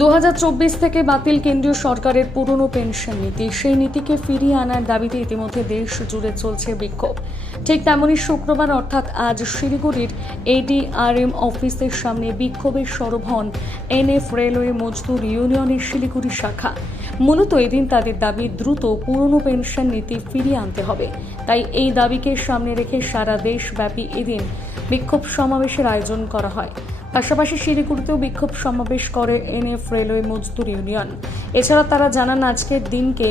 দু হাজার চব্বিশ থেকে বাতিল কেন্দ্রীয় সরকারের পুরনো পেনশন নীতি। সেই নীতিকে ফিরিয়ে আনার দাবিতে ইতিমধ্যে দেশ জুড়ে চলছে বিক্ষোভ। ঠিক তেমনই শুক্রবার অর্থাৎ আজ শিলিগুড়ির এডিআরএম অফিসের সামনে বিক্ষোভের সরব হন এনএফ রেলওয়ে মজদুর ইউনিয়নের শিলিগুড়ি শাখা। মূলত এদিন তাদের দাবি, দ্রুত পুরনো পেনশন নীতি ফিরিয়ে আনতে হবে। তাই এই দাবিকে সামনে রেখে সারা দেশব্যাপী এদিন বিক্ষোভ সমাবেশের আয়োজন করা হয়। পাশাপাশি শিলিগুড়িতেও বিক্ষোভ সমাবেশ করে এনএফ রেলওয়ে মজদুর ইউনিয়ন। এছাড়া তারা জানান, আজকের দিনকে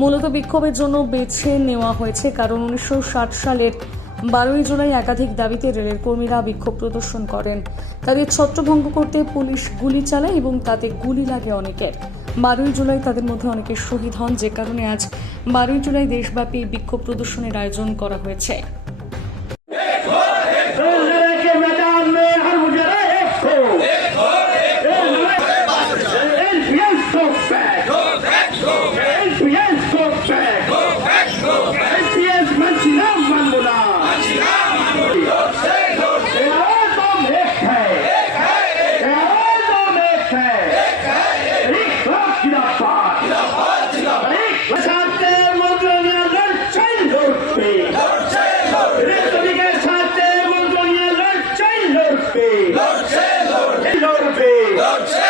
মূলত বিক্ষোভের জন্য বেছে নেওয়া হয়েছে, কারণ উনিশশো সালের বারোই জুলাই একাধিক দাবিতে রেলের কর্মীরা বিক্ষোভ প্রদর্শন করেন। তাদের ছত্রভঙ্গ করতে পুলিশ গুলি চালায় এবং তাতে গুলি লাগে অনেকের বারোই জুলাই তাদের মধ্যে অনেকে শহীদ হন, যে কারণে আজ বারোই জুলাই দেশব্যাপী বিক্ষোভ প্রদর্শনের আয়োজন করা হয়েছে। Lord